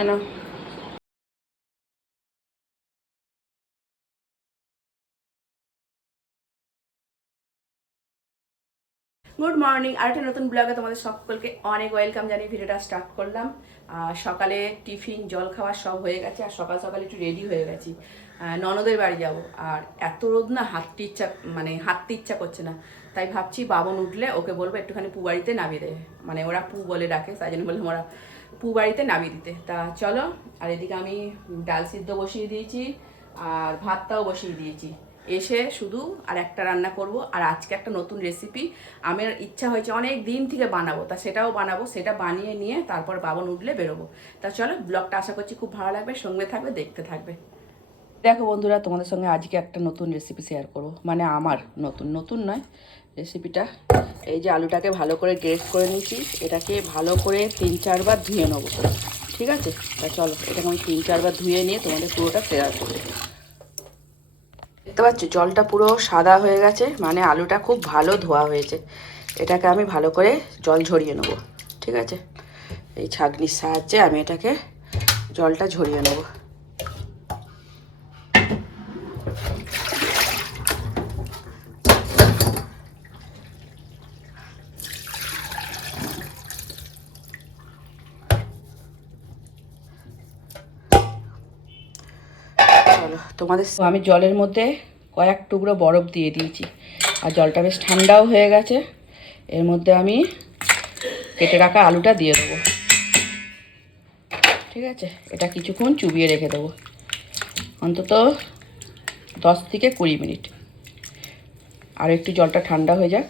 কেন good morning আরেকটা নতুন ব্লগে তোমাদের সকলকে অনেক ওয়েলকাম জানিয়ে ভিডিওটা স্টার্ট করলাম। আর সকালে টিফিন জল খাওয়ার সব হয়ে গেছে, আর সকাল সকাল একটু রেডি হয়ে গেছি। ননদের বাড়ি যাব, আর এত রোদ না, হাঁটতে ইচ্ছা মানে হাঁটতে ইচ্ছা করছে না। তাই ভাবছি বাবন উঠলে ওকে বলব একটুখানি পু বাড়িতে নামিয়ে দেবে মানে ওরা পু বলে ডাকে, তাই জন্য বললাম ওরা বাড়িতে নামিয়ে দিতে। তা চলো, আর এদিকে আমি ডাল সিদ্ধ বসিয়ে দিয়েছি, আর ভাতটাও বসিয়ে দিয়েছি। এসে শুধু আর একটা রান্না করব, আর আজকে একটা নতুন রেসিপি আমার ইচ্ছা হয়েছে অনেক দিন থেকে বানাবো, তা সেটাও বানাবো, সেটা বানিয়ে নিয়ে তারপর বাবন উঠলে বেরোবো। তা চলো ব্লগটা আশা করছি খুব ভালো লাগবে, সঙ্গে থাকবে, দেখতে থাকবে। দেখো বন্ধুরা, তোমাদের সঙ্গে আজকে একটা নতুন রেসিপি শেয়ার করব মানে আমার নতুন নতুন নয়। রেসিপিটা। এই যে আলুটাকে ভালো করে গ্রেট করে নিয়েছি, এটাকে ভালো করে তিন চারবার ধুয়ে নেব। ঠিক আছে? তা চলো, এটাকে আমি তিন চারবার ধুয়ে নিয়ে তোমাদের পুরোটা শেয়ার করব দেখতে পাচ্ছ, জলটা পুরো সাদা হয়ে গেছে মানে আলুটা খুব ভালো ধোয়া হয়েছে। এটাকে আমি ভালো করে জল ঝরিয়ে নেব। ঠিক আছে? এই ছাঁকনির সাহায্যে আমি এটাকে জলটা ঝরিয়ে নেব চলো তোমাদের আমি জলের মধ্যে কয়েক টুকরো বরফ দিয়ে দিয়েছি। আর জলটা বেশ ঠান্ডাও হয়ে গেছে। এর মধ্যে আমি কেটে রাখা আলুটা দিয়ে দেবো। ঠিক আছে? এটা কিছুক্ষণ চুবিয়ে রেখে দেবো। অন্তত দশ থেকে কুড়ি মিনিট। আর একটু জলটা ঠান্ডা হয়ে যাক।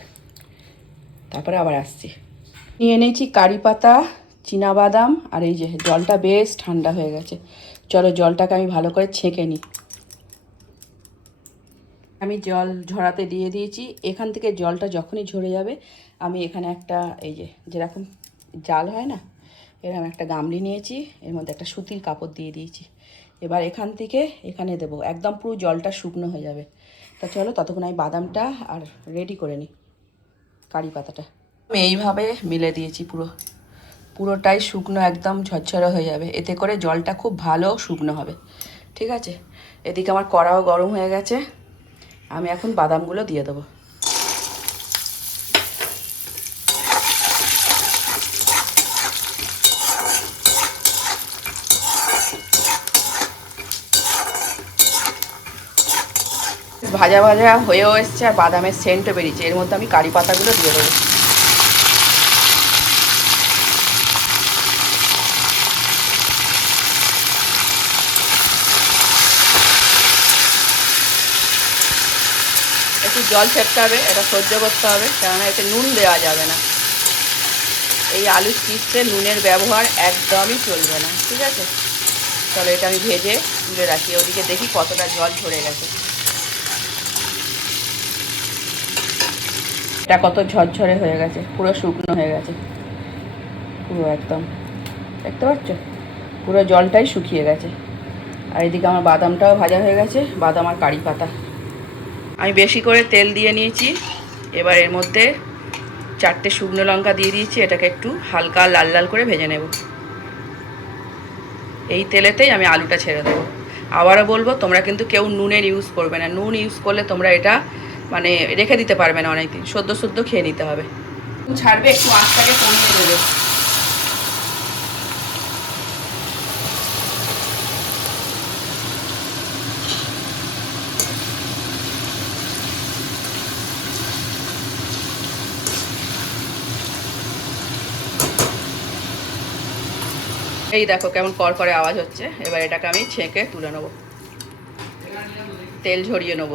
তারপরে আবার আসছি। নিয়ে এনেছি কারি পাতা বাদাম, আর এই যে জলটা বেশ ঠান্ডা হয়ে গেছে। চলো জলটাকে আমি ভালো করে ছেঁকে নিই। আমি জল ঝরাতে দিয়ে দিয়েছি। এখান থেকে জলটা যখনই ঝরে যাবে, আমি এখানে একটা, এই যে, যেরকম জাল হয় না, এরকম একটা গামলি নিয়েছি, এর মধ্যে একটা সুতির কাপড় দিয়ে দিয়েছি। এবার এখান থেকে এখানে দেবো, একদম পুরো জলটা শুকনো হয়ে যাবে। তা চলো ততক্ষণ আমি বাদামটা আর রেডি করে নিই, কারি পাতাটা। আমি এইভাবে মিলে দিয়েছি পুরো। পুরোটাই শুকনো একদম ঝরঝরে হয়ে যাবে। এতে করে জলটা খুব ভালো শুকনো হবে। ঠিক আছে? এদিকে আমার কড়াও গরম হয়ে গেছে। আমি এখন বাদামগুলো দিয়ে দেবো। ভাজা ভাজা হয়েও এসছে আর বাদামের সেন্টও বেরিয়েছে। এর মধ্যে আমি কারি পাতাগুলো দিয়ে দেবো। জল ফেলতে হবে, এটা সহ্য করতে হবে, কেননা এতে নুন দেওয়া যাবে না। এই আলু চিপসে নুনের ব্যবহার একদমই চলবে না, ঠিক আছে? চলো এটা আমি ভেজে তুলে রাখি, ওদিকে দেখি কতটা জল ঝরে গেছে। এটা কত ঝরঝরে হয়ে গেছে, পুরো শুকনো হয়ে গেছে। পুরো একদম, দেখতে পাচ্ছ? পুরো জলটাই শুকিয়ে গেছে। আর এদিকে আমার বাদামটাও ভাজা হয়ে গেছে, বাদাম আর কারি পাতা। আমি বেশি করে তেল দিয়ে নিয়েছি। এবার এর মধ্যে চারটে শুকনো লঙ্কা দিয়ে দিয়েছি, এটাকে একটু হালকা লাল লাল করে ভেজে নেব। এই তেলেতেই আমি আলুটা ছেড়ে দেবো। আবারও বলব, তোমরা কিন্তু কেউ নুনের ইউজ করবে না। নুন ইউজ করলে তোমরা এটা মানে রেখে দিতে পারবে না অনেকদিন। সদ্য সদ্য খেয়ে নিতে হবে। ছাড়বে, একটু আঁচটাকে কমিয়ে দেবে। এই দেখো কেমন কর করে আওয়াজ হচ্ছে। এবার এটাকে আমি ছেঁকে তুলে নেব। তেল ঝরিয়ে নেব।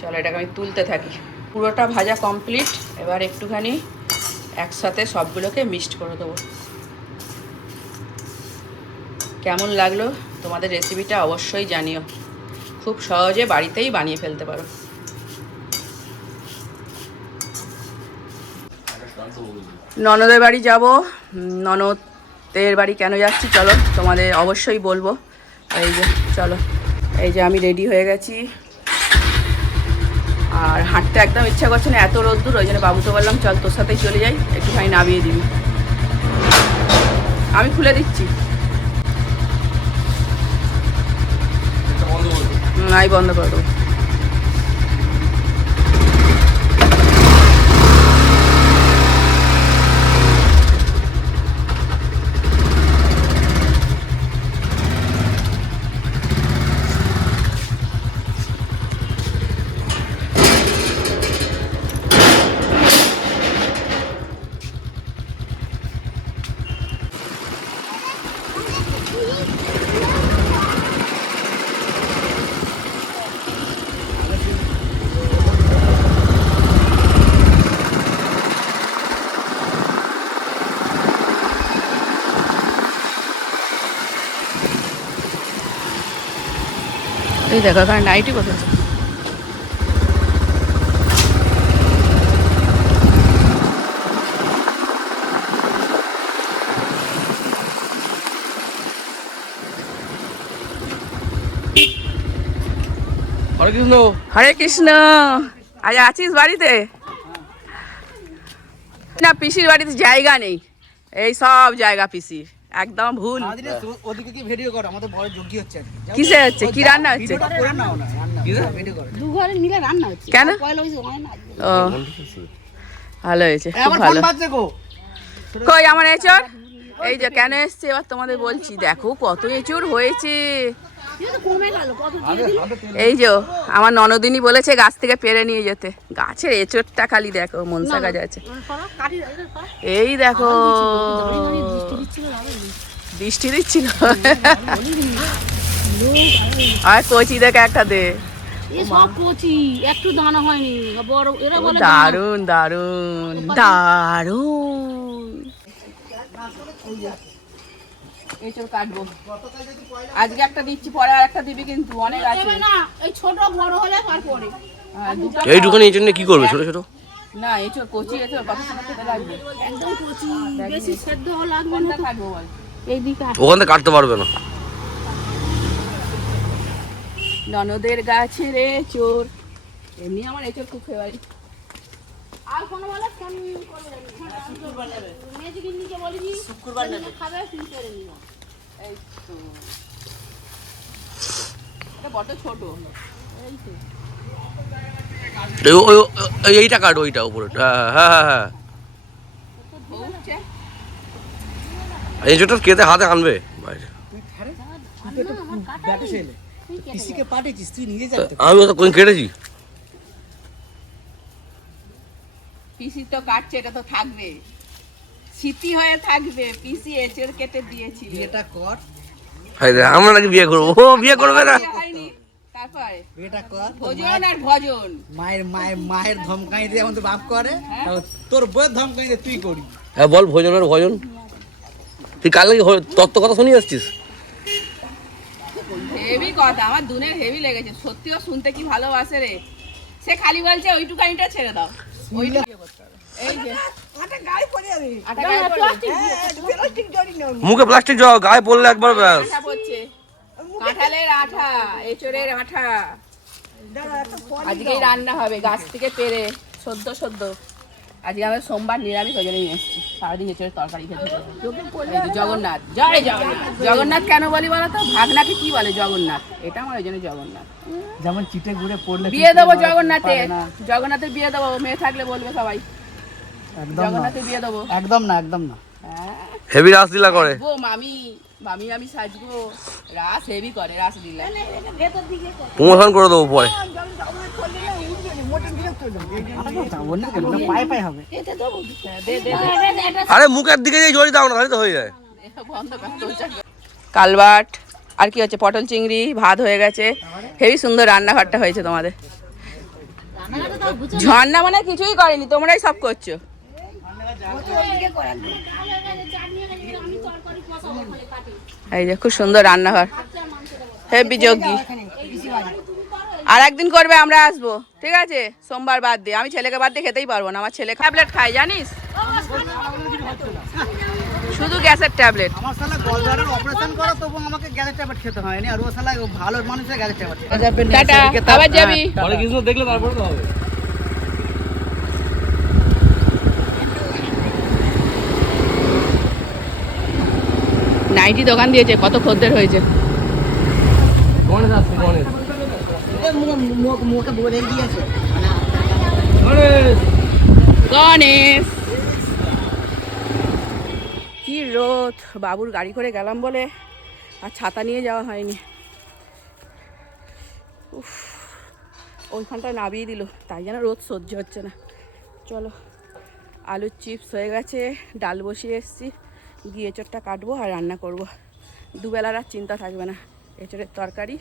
চলো এটাকে আমি তুলতে থাকি। পুরোটা ভাজা কমপ্লিট এবার একটুখানি একসাথে সবগুলোকে মিক্সড করে দেবো। কেমন লাগল তোমাদের রেসিপিটা অবশ্যই জানিও। খুব সহজে বাড়িতেই বানিয়ে ফেলতে পারো। ননদের বাড়ি যাব। ননদের বাড়ি কেন যাচ্ছি? চলো তোমাদের অবশ্যই বলব। এই যে চলো। এই যে আমি রেডি হয়ে গেছি। আর হাঁটতে একদম ইচ্ছা করছে না এত রোদ্দুর ওই জন্য বাবুকে বললাম চল তোর সাথেই চলে যাই একটুখানি নামিয়ে দিবি। আমি খুলে দিচ্ছি। আমি বন্ধ করে দেবো। এই দেখো এখানে নাইটি বসেছে হরে কৃষ্ণ। হরে কৃষ্ণ। আজ আছিস বাড়িতে? না পিসির বাড়িতে জায়গা নেই। এই সব জায়গা পিসির। একদম ভুল। ওদিকে কি ভিডিও করো? আমাদের বড় যোগ্য হচ্ছে কিসে হচ্ছে? কি রান্না হচ্ছে? ভিডিও দু ঘরে মিলে রান্না হচ্ছে। কেন? হয় ও। ভালো হয়েছে খুব ভালো। কই আমার এচর? এই যে কেন এসছে? এবার তোমাদের বলছি দেখো কত এচুর হয়েছে। এই যে আমার ননদিনী বলেছে গাছ থেকে পেরে নিয়ে যেতে। গাছের এচোরটা খালি দেখো মনসা গাছ আছে। এই দেখো। বৃষ্টি দিচ্ছিল আর কচি দেখে একটা দে। একটু দানা হয়নি। বড় এরা বলে দারুণ দারুণ দারুণ এচোর কাটবো। আজকে একটা দিচ্ছি পরে আর একটা দিবি কিন্তু অনেক আছে। না এই ছোট বড় হলে তারপরে। আর দুটো এইটুখানি এই জন্য কি করবে ছোট ছোট? না এচোর কচি এচোর কত সময় লাগবে। একদম কচি বেশি সেদ্ধ লাগবে না থাকব বল? এইদিকে। ওখান থেকে কাটতে পারবে না। ননদের গাছের এচোর এমনি আমার এচোর খুব ফেভারিট আর কোনো বলে ফোন বলিনি শুক্রবার খাবে ফোন করে নিও এই তো। এটা বড় ছোট। এই তো। এইটা কাট ওইটা উপরে। হ্যাঁ হ্যাঁ হ্যাঁ হ্যাঁ এই ছোট কেতে হাতে আনবে। বাইরে আমি তো কোন কেটেছি। পিসি তো কাটছে এটা তো থাকবে। স্মৃতি হয়ে থাকবে পিসি এচোর কেটে দিয়েছিল। বিয়েটা কর। আমরা নাকি বিয়ে করব। ও বিয়ে করবে না। বিয়ে বিয়েটা কর। তোর আর ভজন। মায়ের মায়ের মায়ের ধমকাই দিয়ে আমাদের বাপ করে। তোর বইয়ের ধমকাই দিয়ে তুই করি হ্যাঁ বল ভোজনের ভজন। তুই কাল নাকি তত্ত্ব কথা শুনিয়ে আসছিস? হেভি কথা আমার দুনের হেভি লেগেছে। সত্যিও শুনতে কি ভালোবাসে রে। সে খালি বলছে ওইটুকানিটা ছেড়ে দাও। ওইটা এই যে। আটা গায়ে পড়বে মুখে প্লাস্টিক জল গায়ে পড়লে একবার ব্যাস। কাঁঠালের আঠা এচোরের আঠা। আজকেই রান্না হবে গাছ থেকে পেরে সদ্য সদ্য। আজকে আমাদের সোমবার নিরামিষ ওই জন্য নিয়ে এসেছি। সারাদিন তরকারি খেতে হবে। এই যে জগন্নাথ। জয় জগন্নাথ। জগন্নাথ। কেন বলি বলো তো ভাগনাকে কি বলে জগন্নাথ? এটা আমার ওই জন্য জগন্নাথ। যেমন চিটে ঘুরে পড়লে বিয়ে দেবো জগন্নাথের জগন্নাথের বিয়ে দেবো মেয়ে থাকলে বলবে সবাই। জগন্নাথের বিয়ে দেবো। একদম না একদম না। হ্যাঁ। হেভি রাসলীলা করে। সাজবো মামি মামি আমি সাজবো। রাস হেভি করে রাস দিলা। প্রমোশন করে দেবো পরে। আরে মুখের দিকে যে জড়ি দাও না তাহলে তো হয়ে যায়। কালবাট আর কি হচ্ছে পটল চিংড়ি ভাত হয়ে গেছে। হেভি সুন্দর রান্নাঘরটা হয়েছে তোমাদের। ঝর্ণা মানে কিছুই করেনি তোমরাই সব করছ আমি তরকারি কষাবো ওখানে কাটি এই যে খুব সুন্দর রান্নাঘর। হেভি যোগ্যি। আর একদিন করবে আমরা আসব। ঠিক আছে? সোমবার বাদ দিয়ে আমি ছেলেকে বাদ দিয়ে খেতেই পারব না। আমার ছেলে ট্যাবলেট খায় জানিস? শুধু গ্যাসের ট্যাবলেট। আমার শালা গলব্লাডার অপারেশন করো তবু আমাকে গ্যাসের ট্যাবলেট খেতে হয় হয়নি। আর ও শালা ভালো মানুষের গ্যাসের ট্যাবলেট। টাটা আবার যাবি। হরে কৃষ্ণ দেখলে তারপরে তো হবে। নাইটি দোকান দিয়েছে, কত খদ্দের হয়েছে। গণেশ। কি রোদ, বাবুর গাড়ি করে গেলাম বলে, আর ছাতা নিয়ে যাওয়া হয়নি। উফ, ওইখানটায় নামিয়ে দিল, তাই যেন রোদ সহ্য হচ্ছে না। চলো, আলুর চিপস হয়ে গেছে, ডাল বসিয়ে এসেছি। দিয়ে এঁচড়টা কাটবো আর রান্না করব। দুবেলার আর চিন্তা থাকবে না। এঁচড়ের তরকারি,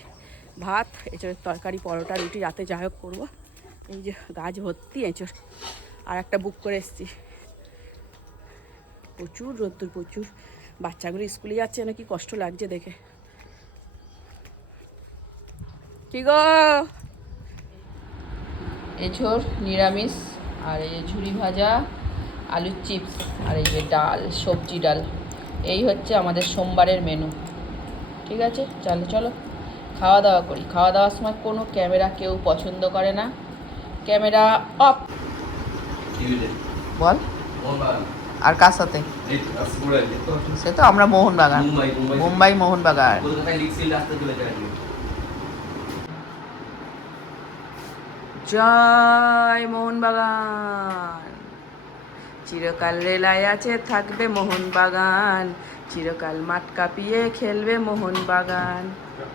ভাত, এঁচড়ের তরকারি, পরোটা, রুটি, রাতে যাই হোক করব। এই যে গাছ ভর্তি এঁচড়। আর একটা বুক করে এসেছি। প্রচুর রোদ্দুর, প্রচুর। বাচ্চাগুলো স্কুলে যাচ্ছে না কি কষ্ট লাগছে দেখে। কি গো? এঁচড় নিরামিষ আর এই ঝুড়ি ভাজা। আলুর চিপস আর এই যে ডাল সবজি ডাল এই হচ্ছে আমাদের সোমবারের মেনু ঠিক আছে? চলো চলো খাওয়া দাওয়া করি। খাওয়া দাওয়ার সময় কোনো ক্যামেরা কেউ পছন্দ করে না। Camera off. বল। আর কার সাথে? সে তো আমরা মোহনবাগান। মুম্বাই, মোহনবাগান। জয় মোহনবাগান। চিরকাল রেলায় আছে থাকবে মোহনবাগান। চিরকাল মাঠ কাঁপিয়ে খেলবে মোহনবাগান।